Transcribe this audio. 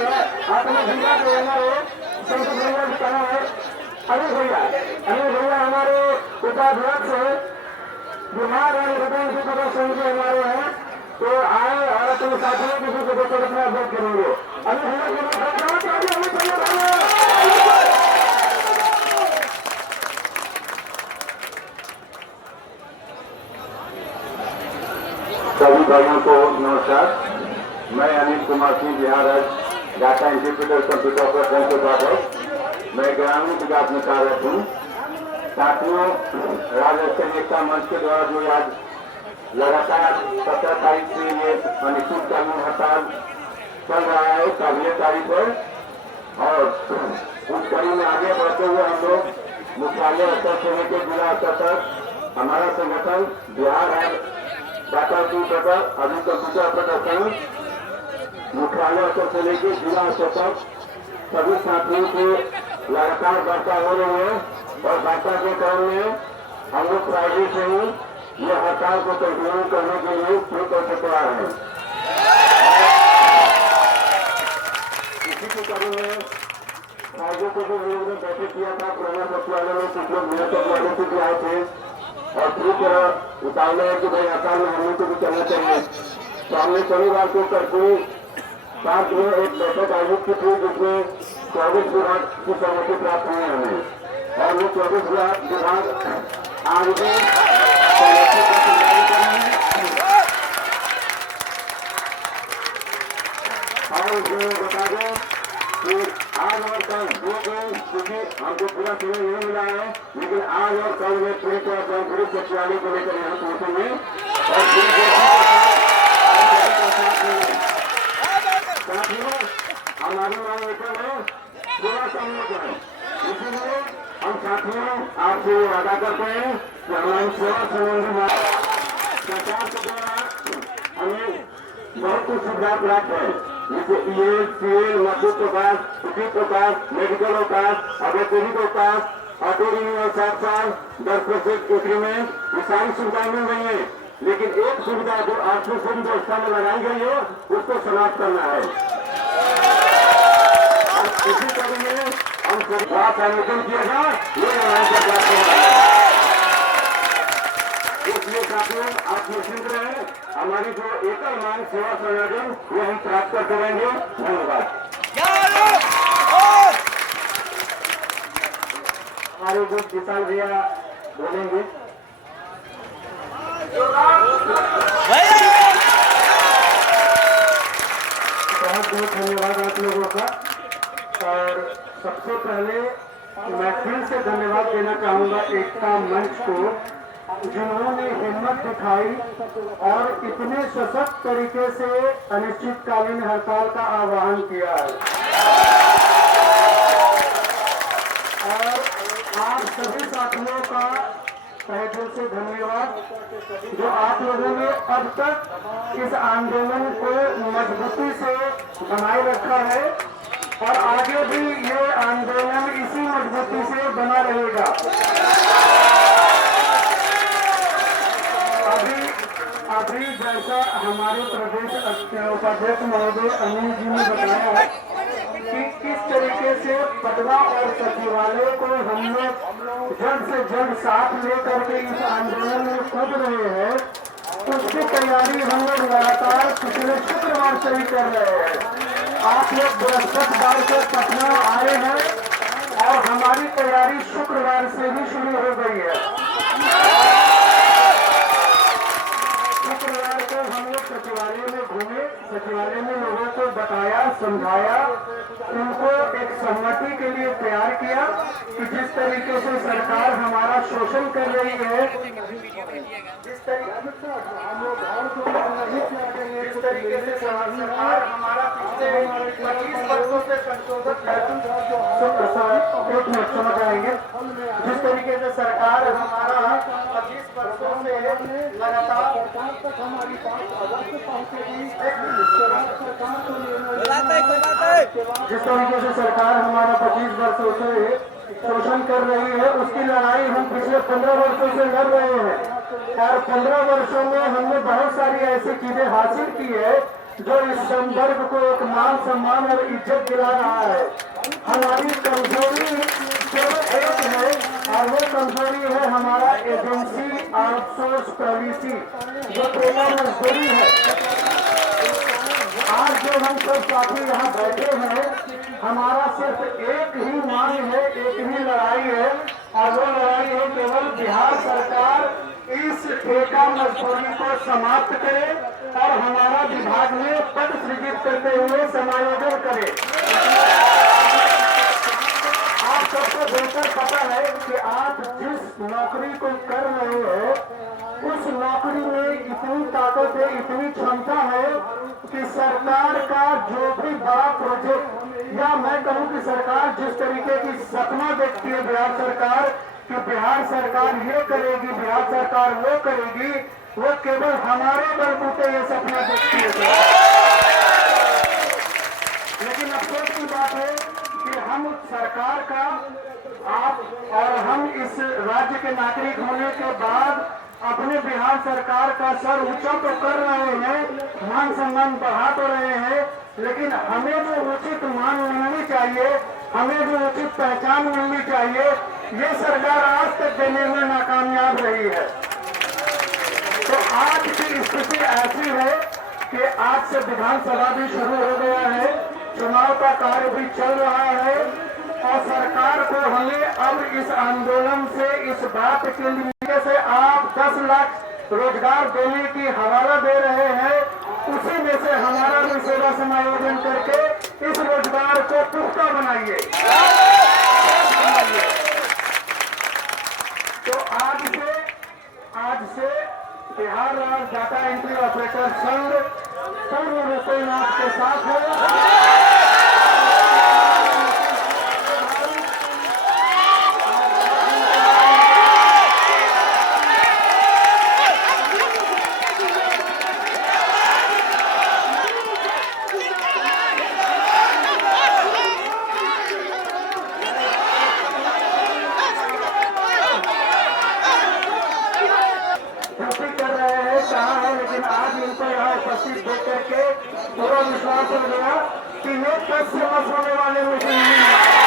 जिला के हमारे संत भैया जी कहा है अनिल भैया हमारे उपाध्यक्ष है बिहार और गठन की प्रदर्शन के हमारे हैं तो आए और अपने साथियों किसी को देखकर अपना अभ्यास करेंगे। अनिल भैया सभी भाइयों को नमस्कार। मैं Anil Kumar Singh Bihar data interpreter computer operator के बाद मैं ग्रामीण विकास में कार्यरत हूँ। साथियों, राजस्थान एकता मंच के द्वारा जो आज लगातार 17 तारीख से ये अनिश्चितकालीन हड़ताल चल रहा है, काबिल तारीख है और उस कड़ी में आगे बढ़ते हुए हम लोग मुख्यालय स्तर से लेकर जिला स्तर तक हमारा संगठन बिहार डाटा की प्रकार अभी कंप्यूटर प्रदर्शन मुख्यालय स्तर से लेकर जिला स्तर तक सभी साथियों को लगातार वार्ता हो रही है और वार्ता के क्रम में हम लोग फ्राइडे से ही यह हड़ताल को कंटिन्यू करने के लिए शुरू करके तैयार है। इसी के क्रम में फ्राइडे को भी हम लोगों ने बैठक किया था कोरोना सचिवालय में, कुछ लोग मेयर सचिवालय से भी आए थे और पूरी तरह उतावले है कि भाई हड़ताल में हमने को भी चलना चाहिए। तो हमने शनिवार को करके 7 में एक बैठक आयोजित की थी जिसमें 24 विभाग की सहमति प्राप्त हुई हमें और वो 24 विभाग आज भी और उसमें बता दें कि आज और कल 2 दिन क्योंकि हमको पूरा समय नहीं मिला है, लेकिन आज और कल में पूरी तरह से पूरे सचिवालय को लेकर यहाँ पहुंचेंगे और साथियों हमारी मांग लेकर है पूरा सहयोग करें। इसीलिए हम साथियों आपसे वादा करते हैं कि हमारी सेवा संबंधी सरकार के द्वारा हमें बहुत कुछ सुविधा प्राप्त है, जैसे ईएल, सीएल, मजदूर प्रकाश, छुट्टी प्रकाश, मेडिकल अवकाश, अवैतनिक अवकाश, ऑटो रिन्यूअल 7 साल, 10% इंक्रीमेंट, ये सारी सुविधाएं मिल रही है। लेकिन एक सुविधा जो आश्वासन व्यवस्था में लगाई गई है उसको समाप्त करना है। इसी तरह में हम सरकार आयोजन किया जाए ये हमारी सरकार को, इसलिए साथियों आप निश्चिंत रहे, हमारी जो एकल मांग सेवा संयोजन वो हम प्राप्त करते रहेंगे। धन्यवाद। हमारे जो किसान भैया बोलेंगे। बहुत बहुत धन्यवाद आप लोगों का। और सबसे पहले मैं फिर से धन्यवाद देना चाहूंगा एकता मंच को, जिन्होंने हिम्मत दिखाई और इतने सशक्त तरीके से अनिश्चितकालीन हड़ताल का आह्वान किया है। और आप सभी साथियों का तहे दिल से धन्यवाद जो आप लोगों ने अब तक इस आंदोलन को मजबूती से बनाए रखा है और आगे भी ये आंदोलन इसी मजबूती से बना रहेगा। अभी जैसा हमारे प्रदेश उपाध्यक्ष महोदय अनिल जी ने बताया है कि किस तरीके से पटवा और सचिवालय को हम लोग जल्द से जल्द साथ लेकर के इस आंदोलन में कूद रहे हैं, उसकी तैयारी हम लोग लगातार पिछले शुक्रवार से ही कर रहे हैं। आप लोग बृहस्पतिवार को पटना आए हैं और हमारी तैयारी शुक्रवार से ही शुरू हो गई है। शुक्रवार को हम लोग सचिवालय में घूमे, सचिवालय में लोगों को बताया, समझाया, उनको एक सहमति के लिए तैयार किया कि जिस तरीके से सरकार हमारा शोषण कर रही है, जिस तरीके से सरकार हमारा पिछले 25 वर्षों से संशोधित समझ आएंगे, जिस तरीके से सरकार हमारा 25 वर्षों से लगातार हमारी 5 अगस्त पहुंचेगी, जिस तरीके से सरकार हमारा 25 वर्षों से शोषण कर रही है, उसकी लड़ाई हम पिछले 15 वर्षों से लड़ रहे हैं और 15 वर्षों में हमने बहुत सारी ऐसी चीजें हासिल की है जो इस संदर्भ को एक मान सम्मान और इज्जत दिला रहा है। हमारी कमजोरी केवल एक है और वो कमजोरी है हमारा एजेंसी आउटसोर्स पॉलिसी जो ठेका मजदूरी है। आज जो हम सब साथी यहाँ बैठे हैं, हमारा सिर्फ एक ही मांग है, एक ही लड़ाई है और वो लड़ाई है केवल बिहार सरकार इस ठेका मजदूरी को समाप्त करे और हमारा विभाग में पद सृजित करते हुए समायोजन करे। आप सबको बेहतर पता है कि आप जिस नौकरी को कर रहे हैं उस नौकरी में इतनी ताकत है, इतनी क्षमता है कि सरकार का जो भी बड़ा प्रोजेक्ट या मैं कहूं कि सरकार जिस तरीके की सपना देखती है बिहार सरकार कि बिहार सरकार ये करेगी, बिहार सरकार वो करेगी, वो केवल हमारे बलबूते ये सपना देखती है। लेकिन अफसोस की बात है कि हम सरकार का आप और हम इस राज्य के नागरिक होने के बाद अपने बिहार सरकार का सर ऊंचा तो कर रहे हैं, मान सम्मान बढ़ा तो रहे हैं, लेकिन हमें जो उचित मान मिलनी चाहिए, हमें जो उचित पहचान मिलनी चाहिए, ये सरकार आज तक देने में नाकामयाब रही है। तो आज की स्थिति ऐसी है कि आज से विधानसभा भी शुरू हो गया है, चुनाव का कार्य भी चल रहा है और सरकार को हमें अब इस आंदोलन से इस बात के लिए से आप 10 लाख रोजगार देने की हवाला दे रहे हैं, उसी में से हमारा भी सेवा समायोजन करके इस रोजगार को पुख्ता बनाइए। तो आज से बिहार राज्य डाटा एंट्री ऑपरेटर संघ पूर्ण रूप से आपके साथ है। उपस्थित देख करके पूरा विश्वास हो गया कि ये 10 से बस होने वाले मुझे नहीं